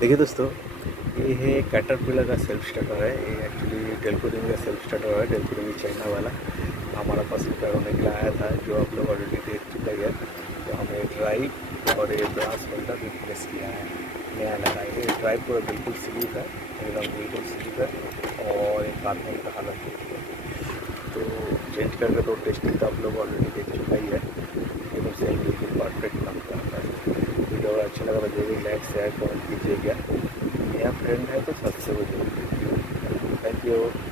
देखिए दोस्तों, ये है कैटरपिलर का सेल्फ स्टार्टर है। ये एक्चुअली डेल्कोडिंग का सेल्फ स्टार्टर है, डेल्कोडिंग चाइना वाला। हमारा पास रिपेयर होने के लिए आया था, जो आप लोग ऑलरेडी देख चुका है। तो हमें ड्राइव और ये ब्रास होल्डर रिप्लेस किया है, नया लगा है। ये ड्राइव पूरा बिल्कुल स्लीप है, एकदम बिल्कुल स्लीप है और एक कार्बन का हालत देखिए। तो चेंज करके तो टेस्टिंग तो आप लोग ऑलरेडी देख चुका ही है। एकदम सेम बिल्कुल परफेक्ट काम करता है। वीडियो अगर अच्छा लगा तो जरूर लाइक शेयर कमेंट कीजिएगा। नया फ्रेंड है तो सब्सक्राइब जरूर कीजिए। Thank you.